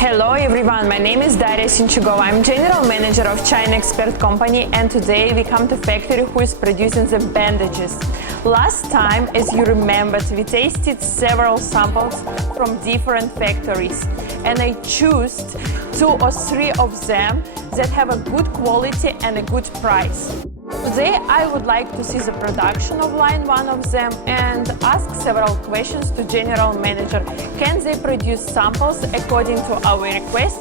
Hello everyone, my name is Daria. I'm general manager of China Expert Company, and today we come to factory who is producing the bandages. Last time, as you remembered, we tasted several samples from different factories, and I chose 2 or 3 of them that have a good quality and a good price. Today I would like to see the production of line 1 of them and ask several questions to general manager. Can they produce samples according to our request?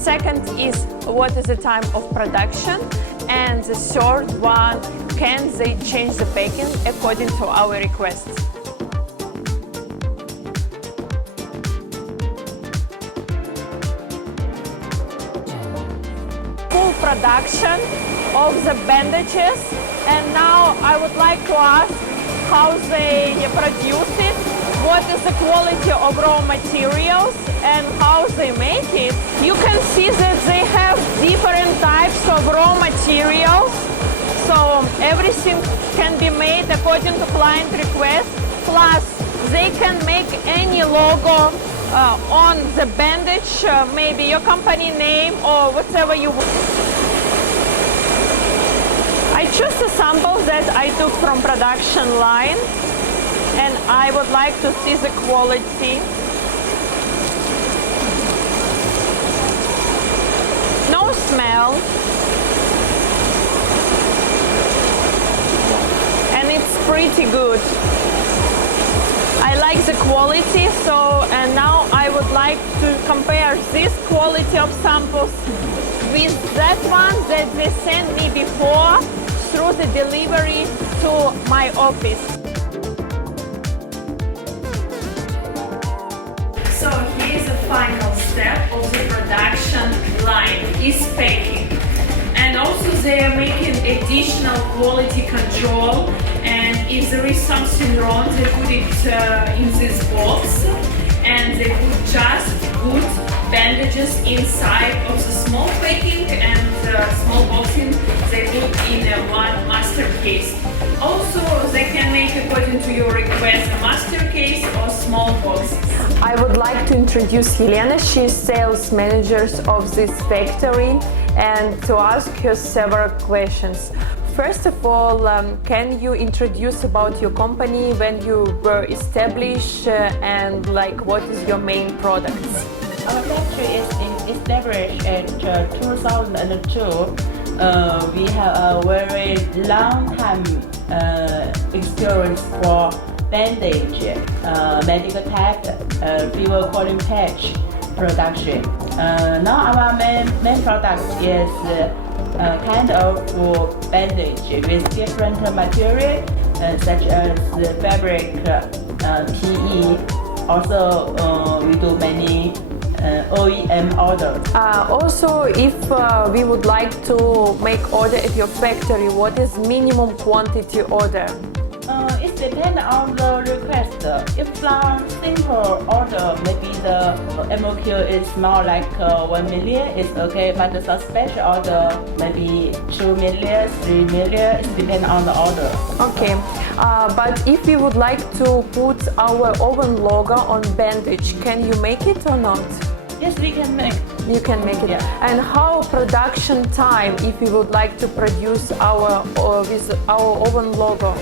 Second is, what is the time of production? And the third one, can they change the packing according to our request? Full production of the bandages, and now I would like to ask how they produce it, what is the quality of raw materials and how they make it. You can see that they have different types of raw materials, so everything can be made according to client request, plus they can make any logo on the bandage, maybe your company name or whatever you want. I chose the samples that I took from production line, and I would like to see the quality. No smell, and it's pretty good. I like the quality, and now I would like to compare this quality of samples with that one that they sent me before through the delivery to my office. So here's the final step of the production line, is packing. And also they are making additional quality control, and if there is something wrong, they put it in this box, and they put just good bandages inside of the small packing, and small boxing they put in one master case. Also, they can make, according to your request, a master case or small boxes. I would like to introduce Helena. She is sales manager of this factory, and to ask her several questions. First of all, can you introduce about your company, when you were established, and what is your main products? Our factory is established in 2002. We have a very long time experience for bandage, medical tag, fever cooling patch production. Now our main product is kind of bandage with different material such as fabric, PE. Also, we do many OEM orders. Also, if we would like to make order at your factory, what is minimum quantity order? It depends on the request. If some simple order, maybe the MOQ is more like 1 million, it's okay. But some special order, maybe 2 million, 3 million, it depends on the order. Okay, but if we would like to put our oven logo on bandage, can you make it or not? Yes, we can make. You can make it. Yeah. And how production time if we would like to produce with our oven logo?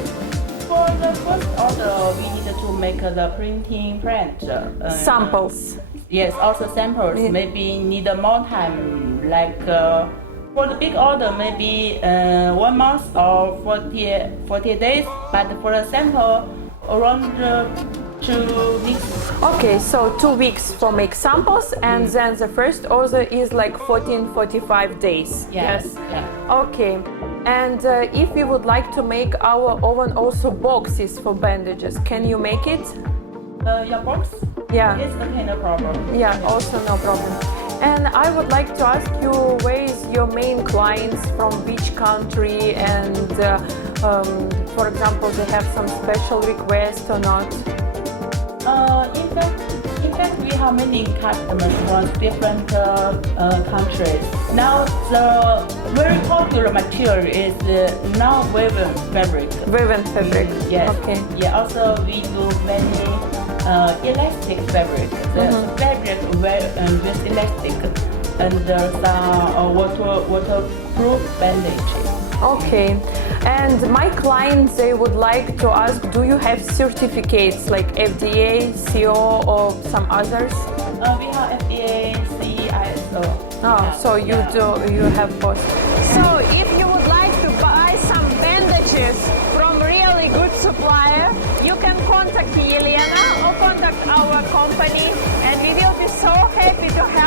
For the first order, we need to make the printing print. Samples. Yes, also samples. Yeah. Maybe need more time. For the big order, maybe 1 month or 40 days. But for the sample, around 2 weeks. Okay, so 2 weeks for make samples, and then the first order is 14-45 days. Yes. Yeah. Okay. And if we would like to make our oven also boxes for bandages, can you make it? Your box? Yeah. It's okay, no problem. Yeah, also no problem. And I would like to ask you, where is your main clients, from which country, and for example, they have some special request or not? In fact, we have many customers from different countries. Now, the very popular material is now woven fabric. Woven fabric. Yes. Okay. Yeah. Also, we do many elastic fabric. The fabric with elastic and some waterproof bandages. Okay. And my clients, they would like to ask, do you have certificates like FDA, CO, or some others? We have FDA, CE, ISO. Oh, so you have both. So if you would like to buy some bandages from really good supplier, you can contact Yelena or contact our company, and we will be so happy to help